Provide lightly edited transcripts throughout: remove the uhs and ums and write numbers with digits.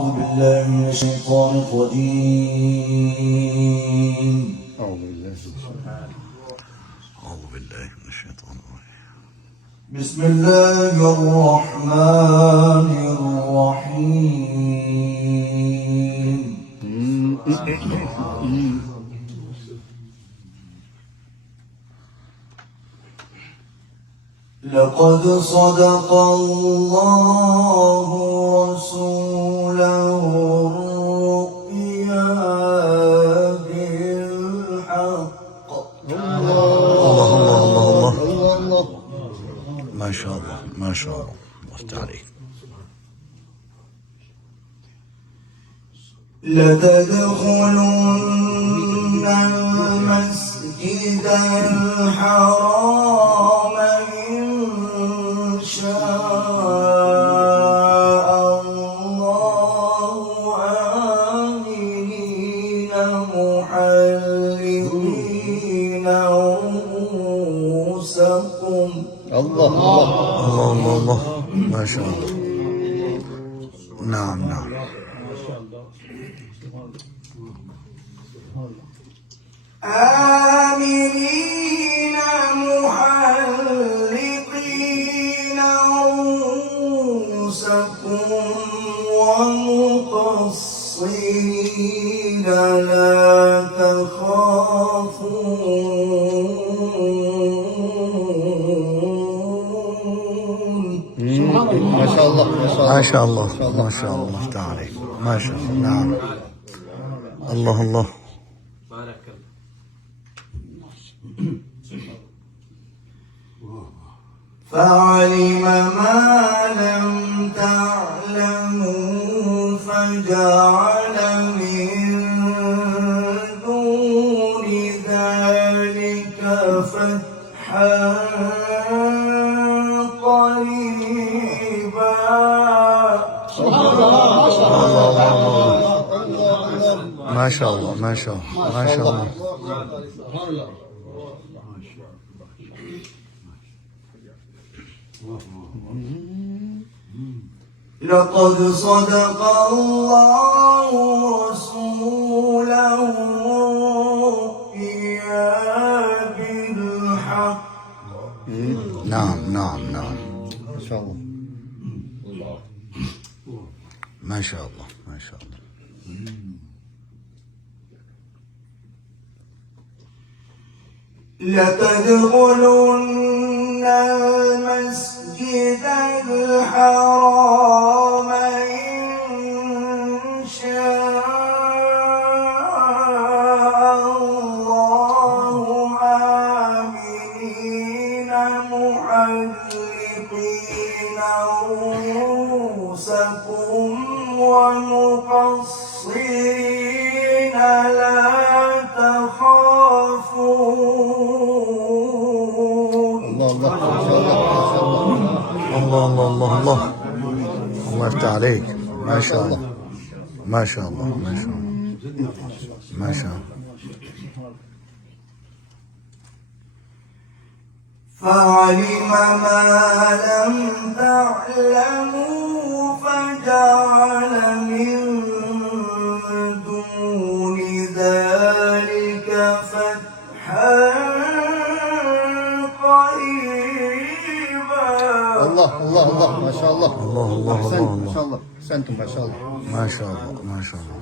أعوذ بالله من الشيطان الرجيم. أعوذ بالله من الشيطان الرجيم. بسم الله الرحمن الرحيم. لقد صدق الله رسوله الرؤيا بالحق. الله الله الله الله. ما شاء الله ما شاء الله. الله عليك. لتدخلن المسجد الحرام إن شاء الله آمنين محلقين رؤوسكم. الله الله الله الله. ما شاء الله. نعم نعم. آمنين محلقين رؤوسكم ومقصرين لا تخافون. ما شاء الله ما شاء الله ما شاء الله تعالى. ما شاء الله. نعم. الله الله. بارك الله. فعلم ما لم تعلموا فجعل من دون ذلك فتحا قريبا. ما شاء الله ما شاء الله ما شاء الله. لقد صدق الله رسوله الرؤيا بالحق. نعم نعم نعم. ما شاء الله ما شاء الله ما شاء الله. لتدخلن المسجد الحرام إن شاء الله آمنين محلقين رؤوسكم ومقصرين لا تخافون. الله الله الله الله. الله يفتح عليك. ما شاء الله ما شاء الله ما شاء الله ما شاء الله. فعلم ما لم تعلموا فجعل من دون ذلك فتحا قريبا. الله الله الله ما شاء الله. الله الله أحسنت الله ما شاء الله. أحسنتم ما شاء الله. ما شاء الله ما شاء الله.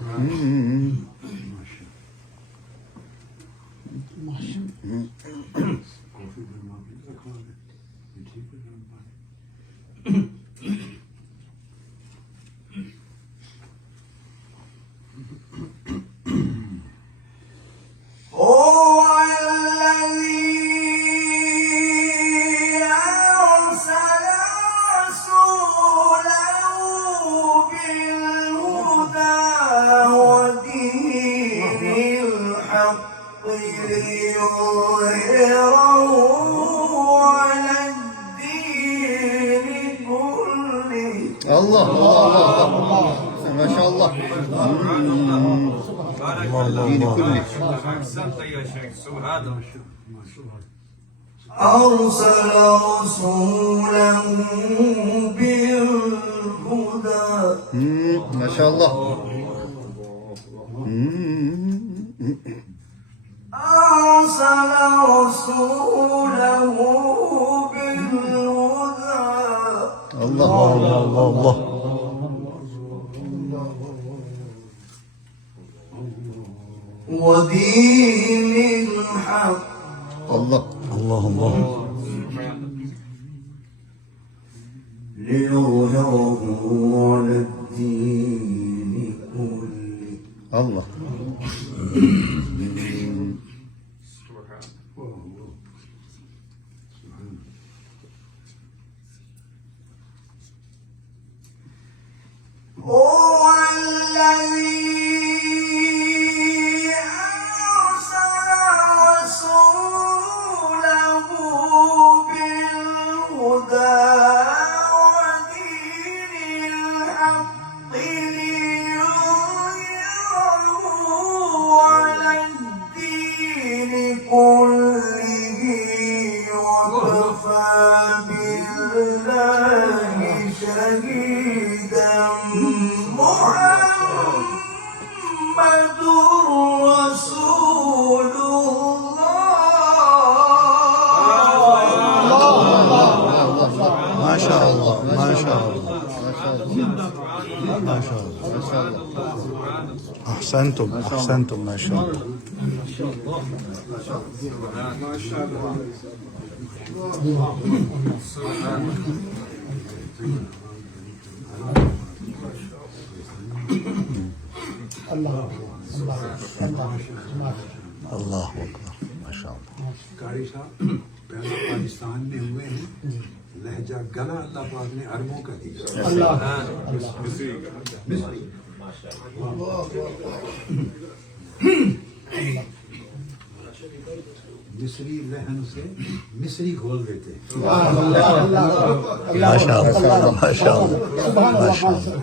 هو الذي أرسل رسوله بالهدى ودين الحق ليظهره على الدين كله. الله الله الله ما شاء الله. الله الدين الله. كله. احسنت يا شيخ. سبحان الله. أرسل رسوله بالهدى ما شاء الله. أرسل رسوله بالهدى الله الله الله الله. ودين الحق الله الله الله. ليظهره على الدين كله الله. هو الذي أرسل رسوله بالهدى ودين الحق ليظهره على الدين كله وكفى بالله شهيدا محمد رسول الله ما شاء الله ما شاء الله ما شاء الله. أحسنتم أحسنتم ما شاء الله. الله أكبر ما شاء الله. कारी साहब पहले पाकिस्तान में हुए हैं लहजा गला अल्लाह पाक ने अरबों का दिया मिस्री लहन से मिस्री घोल देते हैं ما شاء الله ما شاء الله ما شاء الله.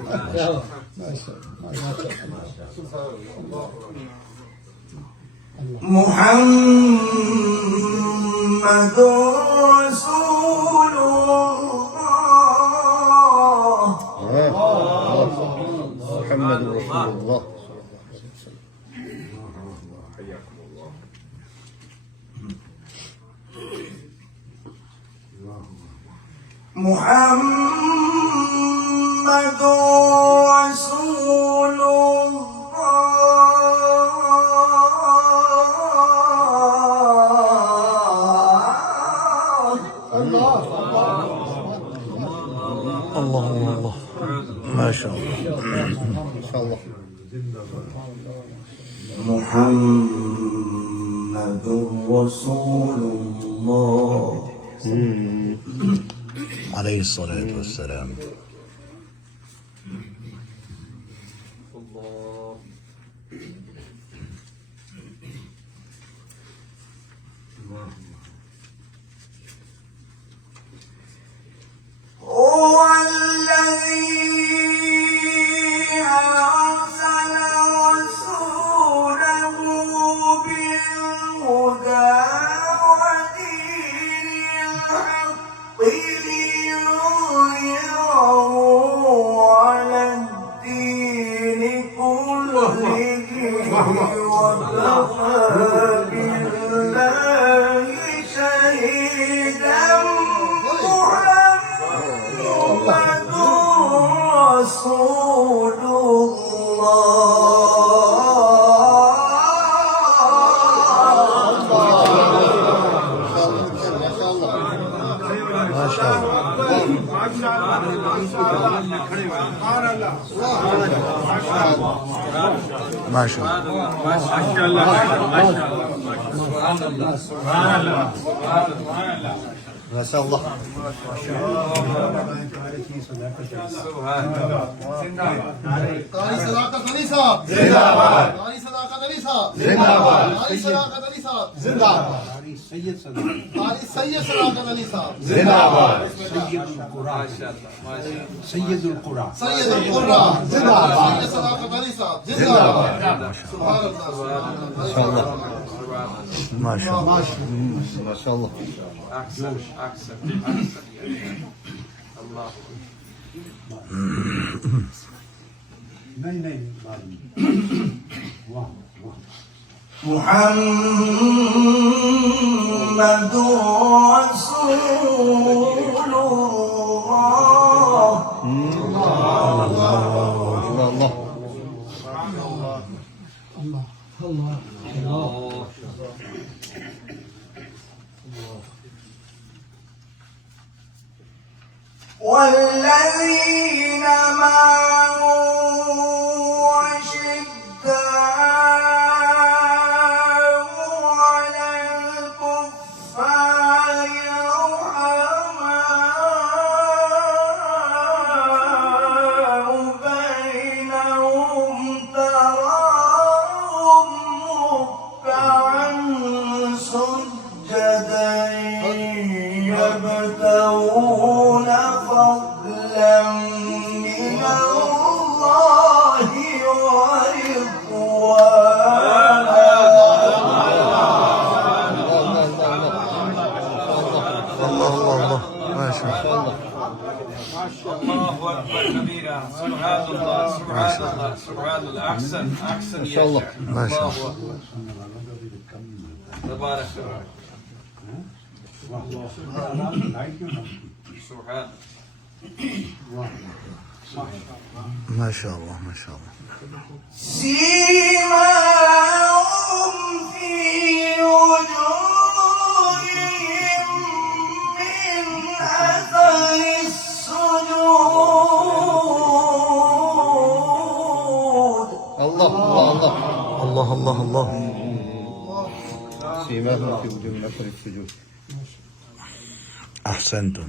محمد رسول الله محمد رسول الله. محمد رسول الله الله الله ما شاء الله. ما شاء الله. محمد رسول الله عليه الصلاة والسلام. هو الذي أرسل رسوله بالهدى ودين الحق ليظهره على الدين كله وكفى بالله شهيدا محمد رسول ما شاء الله ما شاء الله. ما شاء الله. قاری صداقت علی صاحب زندہ قاری صداقت علی صاحب زندہ قاری صداقت علی صاحب زندہ सैयद सदर قاری سید صداقت علی صاحب सैयद القرى سید القرہ زندہ سید صداقت علی صاحب زندہ سبحان اللہ ما شاء الله. ما شاء الله. أحسن أحسن الله. नहीं नहीं बाद में वाह वाह محمد رسول الله الله والذين معه أشداء على الكفار رحماء بينهم تراهم ركعا سجدا يبتغون فضلا من الله ورضوانا الله الله الله. ما شاء الله. الله أكبر كبيرا. سبحان الله سبحان الله سبحان الله. أحسن أحسن ما شاء الله. يا شيخ. ما شاء الله أكبر. تبارك الله. लाइट क्यों ना سبحان ما شاء الله. ما شاء الله. سيماهم في وجوههم من أثر السجود الله الله الله الله الله. سيماهم في وجوه من اثر السجود. أحسنتم.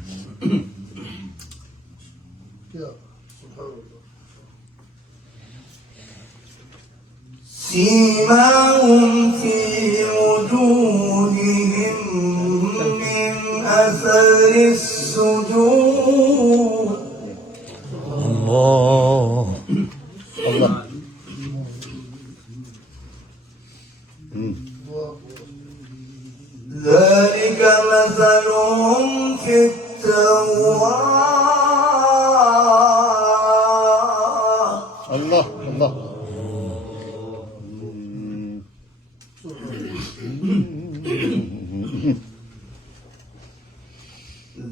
سيماهم في وجوههم من أثر السجود الله. الله. ذلك مثلهم في التوراة الله الله.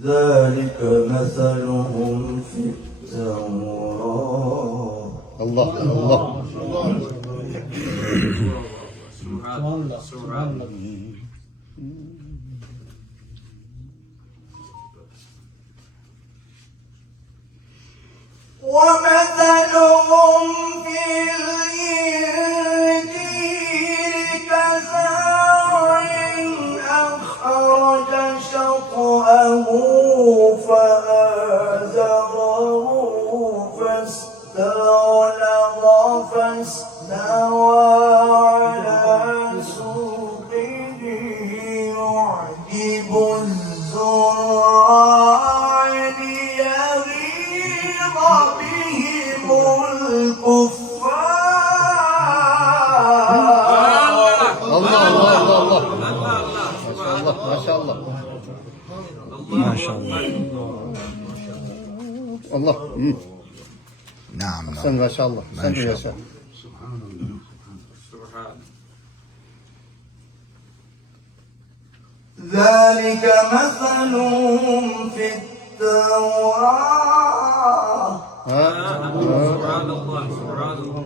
ذلك مثلهم في التوراة الله الله. سبحان الله سبحان الله. ومثلهم في الإنجيل كزرع أخرج شطأه فآزره فاستغلظ فاستوى على سوقه يعجب الزراع ليغيظ بهم الكفار الله الله الله الله. ما شاء الله ما شاء الله. ما شاء الله. الله. نعم احسن نعم. ما شاء الله. ما احسن شاء يا الله. شيخ. سبحان ذلك مثلهم في التوراة سبحان الله سبحان الله.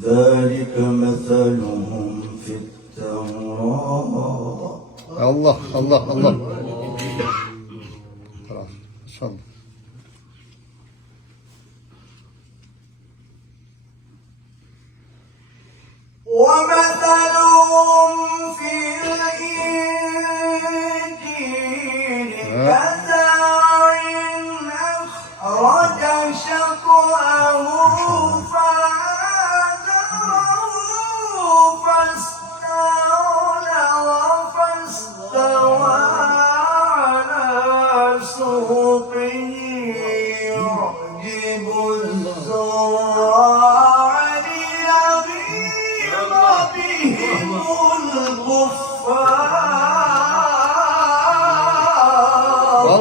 ذلك مثلهم في التوراة الله الله الله. خلاص ما شاء الله. ومثلهم في الإنجيل كزرع أخرج شطأه فآزره فاستوى على سوقه يعجب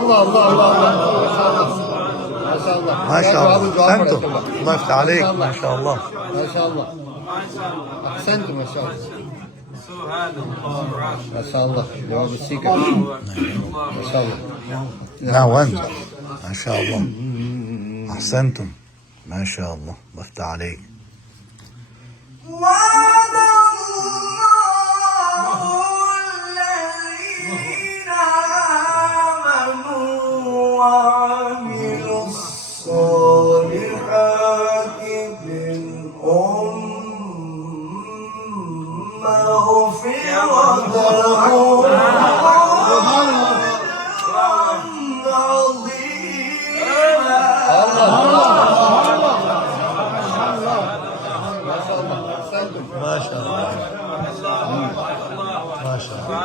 الله الله الله ما شاء الله ما شاء الله أحسنتم الله يفتح عليك ما شاء الله ما شاء الله احسنتم ما شاء الله سبحان الله ما شاء الله جواب السيكا ما شاء الله نعم وأنت ما شاء الله أحسنتم ما شاء الله الله يفتح عليك وعد الله الذين آمنوا وعملوا الصالحات منهم مغفرة ما شاء الله ما شاء الله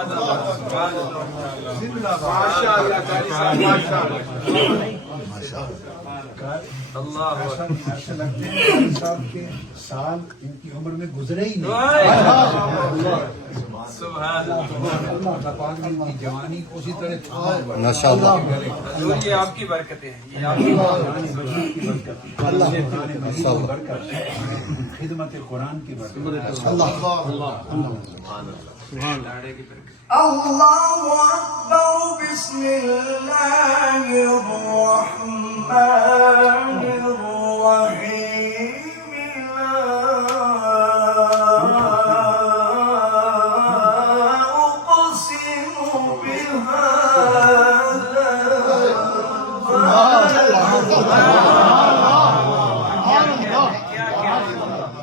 ما شاء الله ऐसा लगता है साहब के साल इनकी उम्र में गुजरे ही नहीं अल्लाह पाक ने इनकी जवानी को उसी तरह थामा हुआ है। ما شاء الله ये आपकी बरकतें हैं ये आपकी बरकत खिदमत कुरान की बरकत الله أكبر بسم الله الرحمن الرحيم لا أقسم بهذا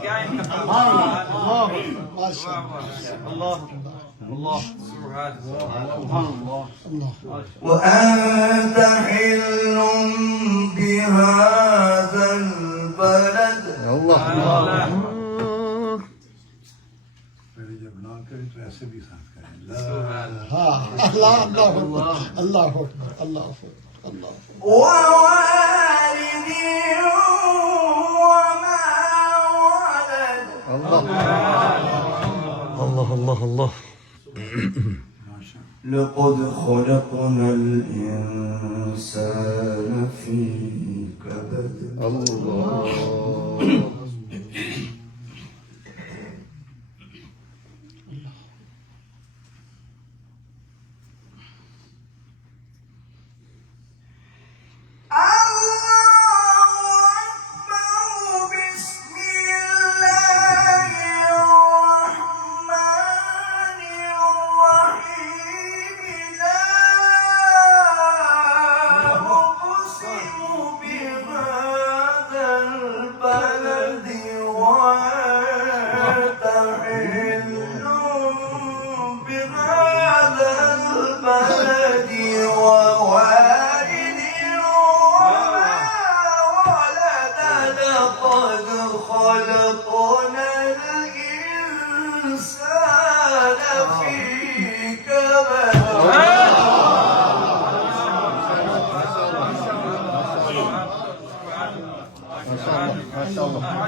क्या इनका الله سبحان الله وأنت حل بهذا البلد पहले जब ना करें तो ऐसे भी साथ करें الله الله الله الله الله ووالد وما ولد الله الله الله لقد خلقنا الإنسان في كبد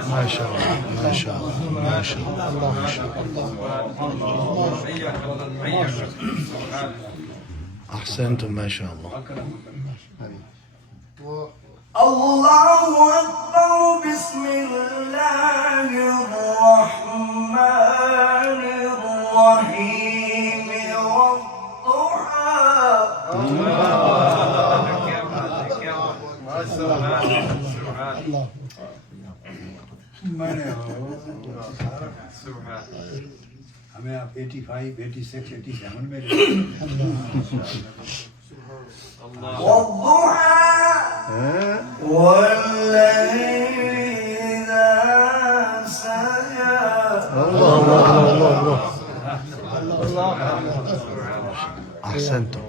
ما شاء الله ما شاء الله ما شاء الله ما شاء الله أحسنتم ما شاء الله الله أكبر بسم الله الرحمن الرحيم والضحى मैंने हमें आप 85, 86, 87 में والضحى والليل إذا سجى الله الله الله الله أحسنتم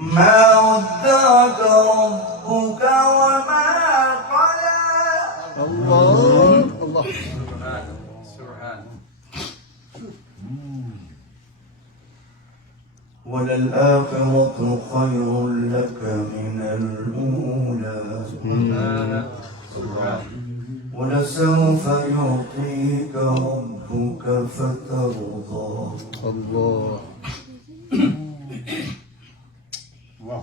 ما ودعك ربك وما قلى الله الله وللآخرة خير لك من الأولى ولسوف يعطيك ربك فترضى الله वाह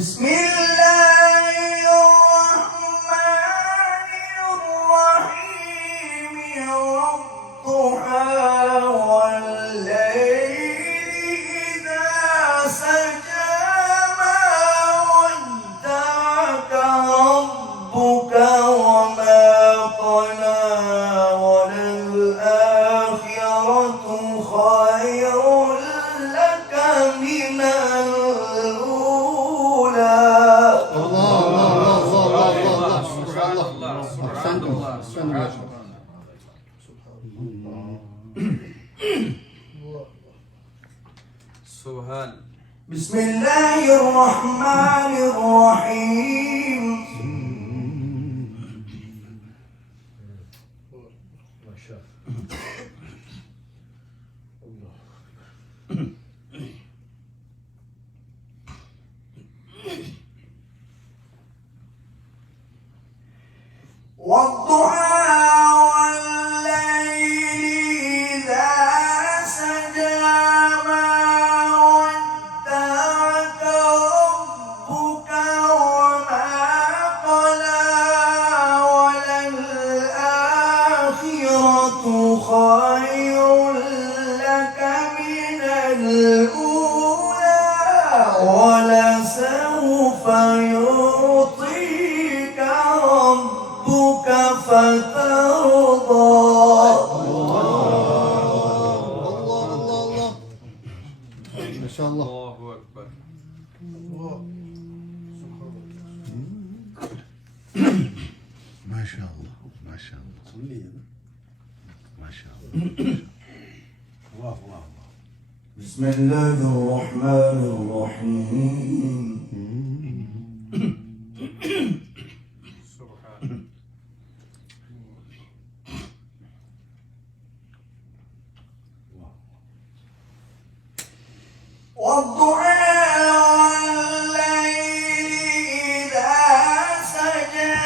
بسم الله الرحمن الرحيم والضحى والليل إذا سجى ما ودعك ربك وما قلى وللآخرة خير لك من الأولى. سبحان الله سبحان الله سبحان الله. سبحان. بسم الله الرحمن الرحيم. والضحى والليل إذا سجى ما ودعك ربك وما قلى وللآخرة خير لك من الأولى ولسوف يعطيك ربك فترضى. ما شاء الله. الله أكبر. ما شاء الله ما شاء الله सुन लिए ना? ما شاء الله. वाह वाह वाह. بسم الله الرحمن الرحيم. سبحان. والضحى والليل إذا سجى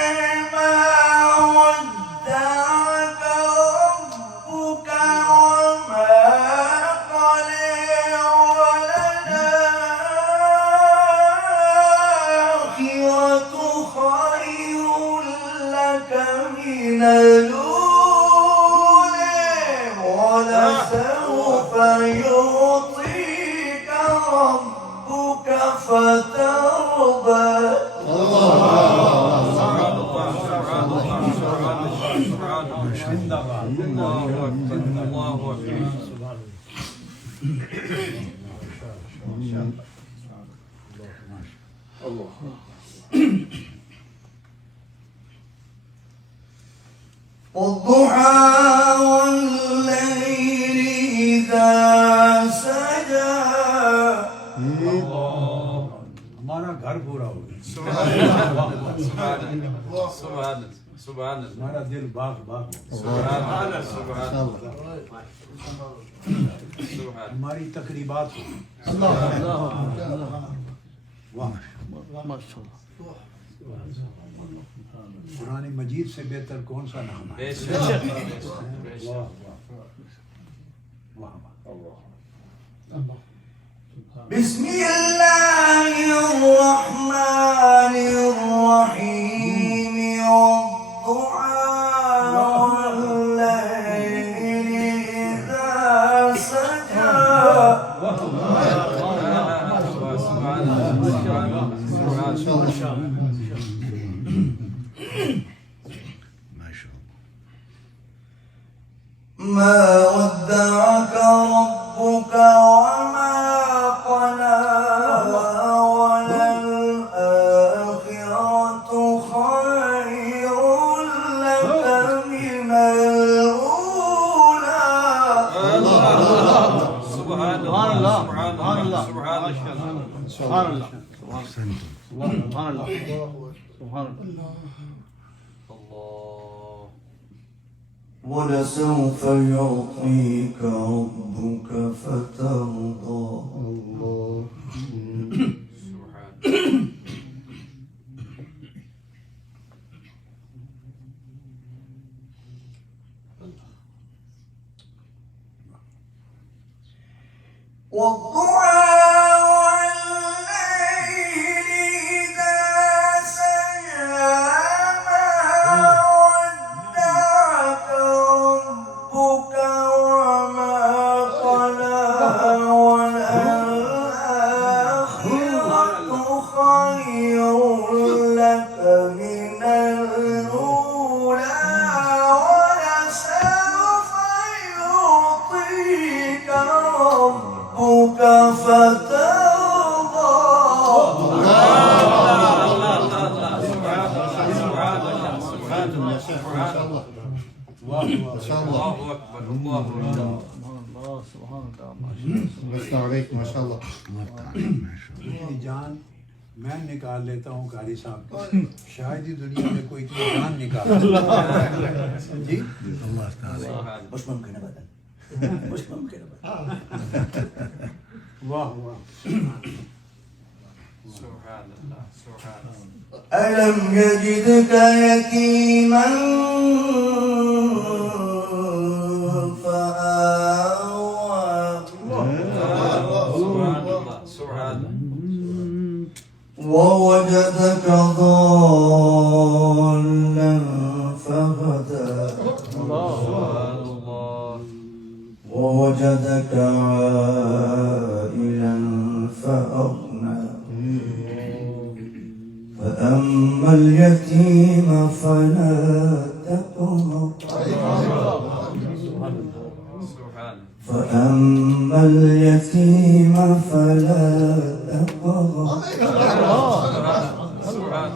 ما ودعك ربك وما قلى وللآخرة خير لك من الأولى ولسوف يعطيك ربك فترضى. والضحى والليل إذا سجى. हमारा घर पूरा हो गया. سبحان. हमारा दिल बाग बाग हो गया. سبحان. سبحان. हमारी तकरीबात हो गई. वाह. कुरान मजीद से बेहतर कौन सा नाम है? वाह वाह वाह. بسم الله الرحمن الرحيم والضحى والليل إذا سجى. ما شاء الله. ما ودعك ربك وما قلى وللآخرة خير لك من الأولى. سبحان الله. سبحان الله. سبحان الله. أحسنتم. سبحان الله. سبحان الله. ولسوف يعطيك ربك فترضى. الله. والضحى والليل فترضى يا شيخ ما شاء الله ما شاء الله الله اكبر الله اكبر بس عليك ما شاء الله इतनी जान मैं निकाल लेता हूँ कारी साहब की। शायद ही दुनिया में कोई इतनी जान निकाल जी مش ممكن ابدا مش ممكن ابدا वाह वाह سبحان الله سبحان الله ألم يجدك يتيما فآوى سبحان الله سبحان الله ووجدك ضالا فهدى سبحان الله ووجدك عائلا فأغنى فأما اليتيم فلا تقهر سبحان فأما اليتيم فلا تقهر سبحان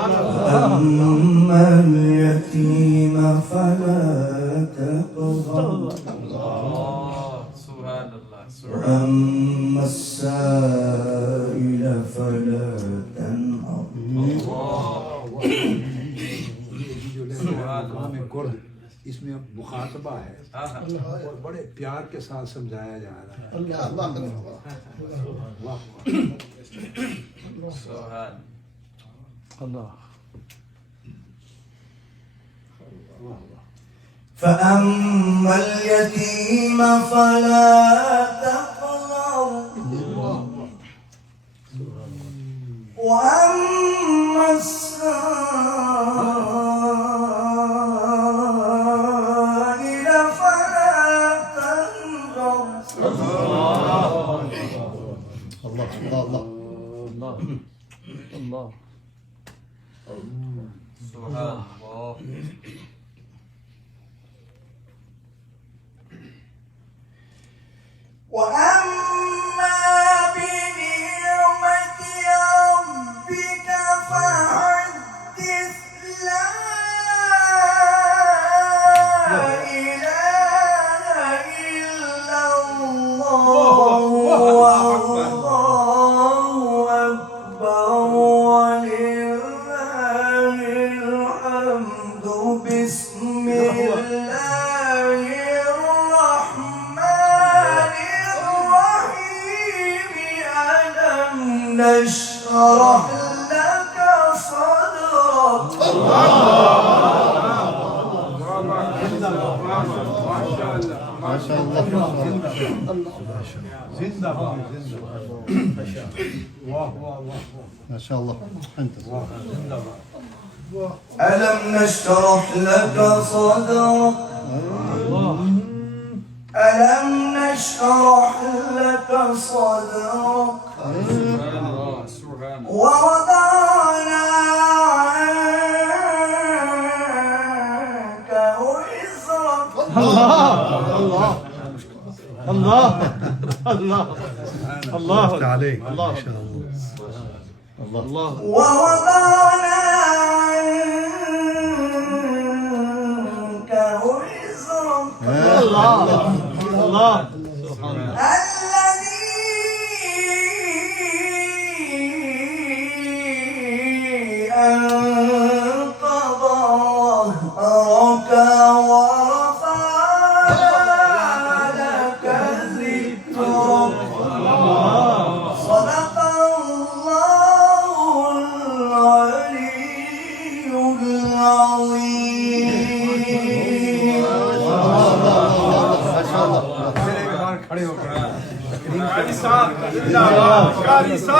فأما اليتيم فلا تقهر الله سبحان الله سبحان وأما السائل فلا تنهر जो मकाम कुर्द इसमें मुखातबा है और बड़े प्यार के साथ समझाया जा रहा है वाह سبحان فأما اليتيم فلا تقهر وأما السائل فلا تنهر الله الله سبحان الله وأما بنعمة ربك فحدث لا إله إلا الله والله أكبر ولله الحمد بسم الله الرحمن الرحيم ألم نشرح لك صدرك ما شاء الله जिंदाबाद वाह वाह वाह ما شاء الله انت ألم نشرح لك صدرك ألم نشرح لك صدرك سبحان الله سبحان الله ووضعنا عنك وزرك الله عليك ما شاء الله ووضعنا عنك وزرك الذي أنقض ظهرك ورفعنا لك ذكرك صدق الله العلي العظيم ما شاء الله खड़े होकर قاری صاحب